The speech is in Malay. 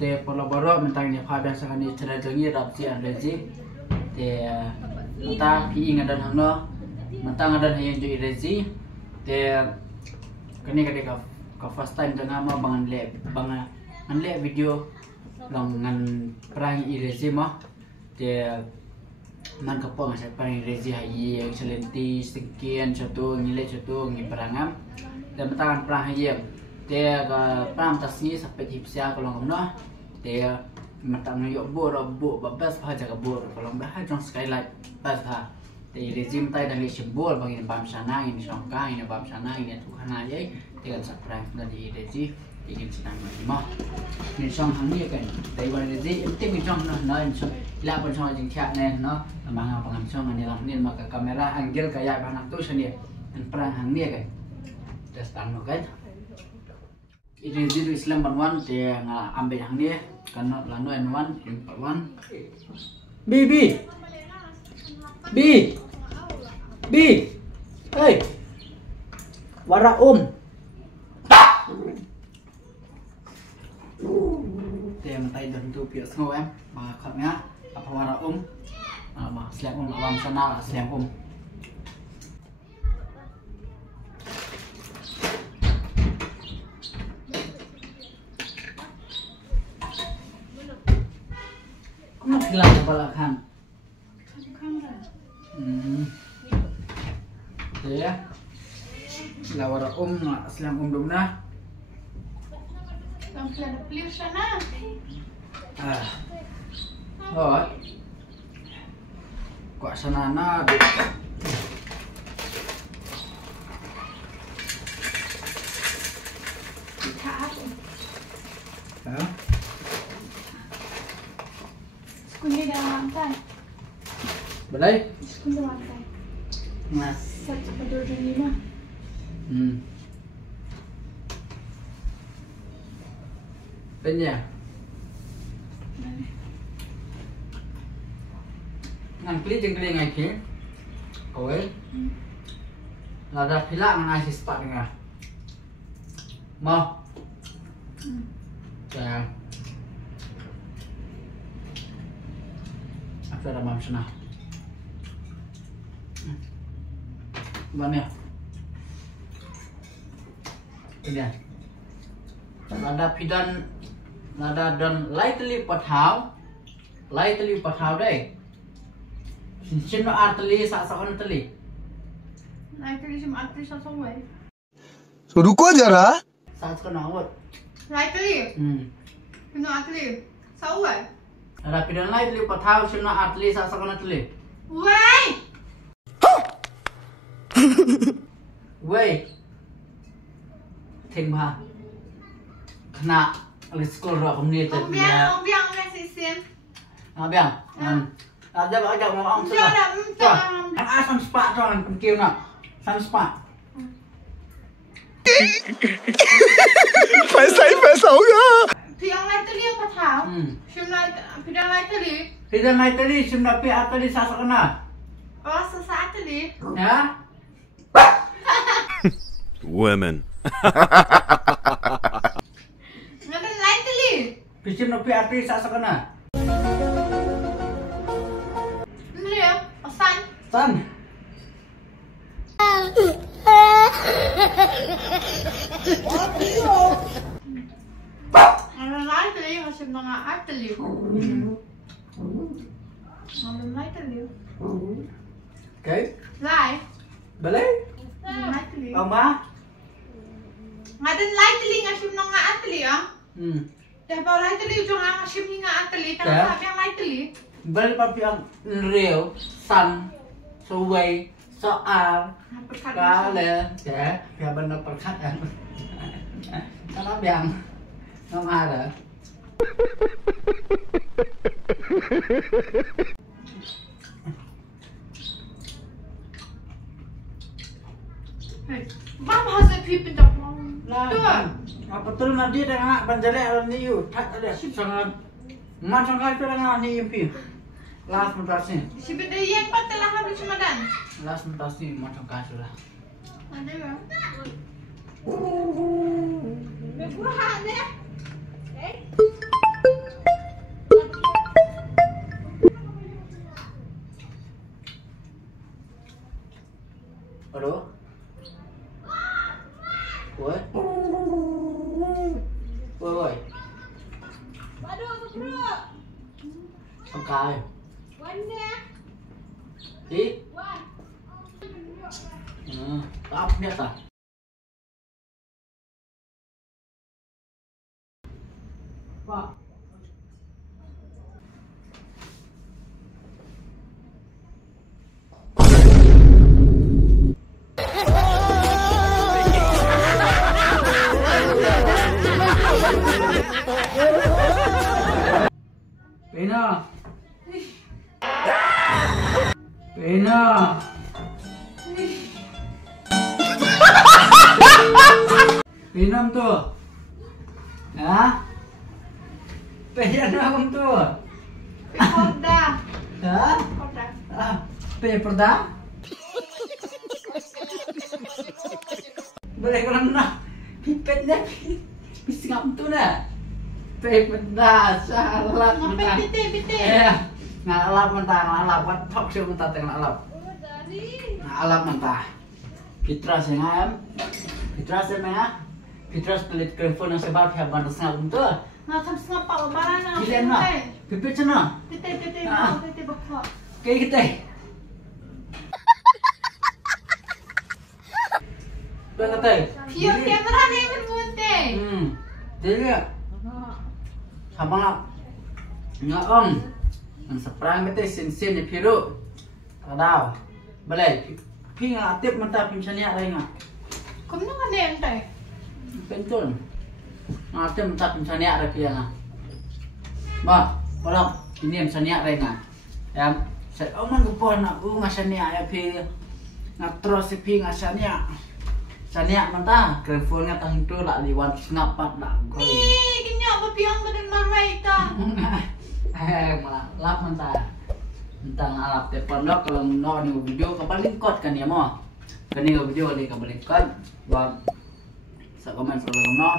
te pola borok mentang ni pha biasa kan ni cara jangi rapsi anrezi te mata pi ngadan hangno mentang ngadan hayan jo irezi te kani kadeka ka first time jangan ma bangan le video long ngan perang irezi mah te man kapong sa perang irezi hayi excelenti sekian contoh ngile contoh ngi perangam dan mentang perang hayi te ka pram tasni sampai hipsia kalau ngomno te mentang yok bo babas pha jaga bo kalau dah jong skylight pas ha te rezim tai dan simbol bangin bam sana ini songkang ini bam sana ini tukhana ye te kan surprise dari rezi ingin sedang mah ni song hang ni kan dai wan rezi penting ni song no song la pon song jing khat ne no mang pangam song ni lang ni maka kamera angle kayak banak tu seni dan perang hang ni kan just tang no kan Rezi Islam banwan te nga ambil hang ni karena lano n1 m41 B hey wara te mentai dan tu pia sngo em ma khatnya apa wara ma sliang awam sana la sliang hilang kepala kan ya lawara selang domna Sampai pelih sana. Oh kok sanana Kundi dalam lantai. Belai? Kundi lantai. Nah. Satu pedul lima. Benya. Ngan kli jeng kli ngai ki. Kowe. Lada pila ngan asis pak dengar. Mau. Ya. Ada mam sana. Mana? Ini. Nada pidan, nada dan lightly patau deh. Cincin artli sasakan teli. Lightly cuma artli sasawai. So ruko jara. Sasakan awat. Lightly. Cuma artli sawai. Nada pidan lightly patau cina artli sasakan teli. Wei. Wei. Thing ha. Kena sekolah roh komuni tu. Ông biang nasi sim. Biang. Ada mau orang tu. Asam sepak tu orang pentil nak. Asam sepak. पैसा होगा Piang lightly apa tahu? Cuma piang lightly. Pidan lightly cuma pi atli sasakana. Oh sesaat tadi. Ya. women Ngapain lightly? Piscin pi atli sasakana. Ini ya, pesan. San. Ngapain lightly masih mga lightly. Ngapain lightly? Okay. Lai. Boleh? Lightly. Oma? Ngapain lightly ngasih mga lightly ah? Dah bawa lightly jangan ngasih mga lightly, tanpa yang lightly. Boleh papi ang real san suway soal kale ya biar benar perkataan. Kalau biang ngom ada. Mam hasil pipin tak mau. Nah, apa betul nanti dengan penjara orang ni you tak ada sangat macam kali tu dengan ni you pi. Last mentasi. Si benda yang patah habis cuma dan. Last mentasi macam kasu lah. Ada ya. Berkurang deh. rồi. Không cài. Đi. Ốc biết à. Wow. Pena. Pena. Pinam tuh. Hah? Pinam tuh. Perda. Hah? Perda. Ah, perda? Boleh kalau nak pipetnya pisngap tuh nah. Perda salah mentah. Pite. Ngalap mentah, ngalap kan tok sih mentah ngalap. Ngalap mentah. Fitra sengam. Fitra semaya. Fitra pelit telepon yang sebab hebat sengap tuh. Nggak sama pak lebaran apa? Pilihan mah. Pipet cina. Pite bakal. Kayak kita. Kata. Pion kamera nih bermunte. Jadi sama lah. Ngaong. Ang seprang bete sin ni piru. Kadau. Balai. Pi aktif mentah pincanya ada enggak? Kamu nggak ada yang teh? Betul. Aktif mentah pincanya ada kia enggak? Bah, kalau ini pincanya ada enggak? Ya, saya man gupon aku ngasanya ya pi. Ngatros si pi ngasanya. Sanya mentah, teleponnya tang tu lah liwat snapat lah. Nih, kini apa pion badan marah itu? Malah lap mentah. Tentang alap telepon dok kalau mau nih video kapal lingkot kan ya mau. Kan nih video nih kapal lingkot. Buat sa komen selalu mau.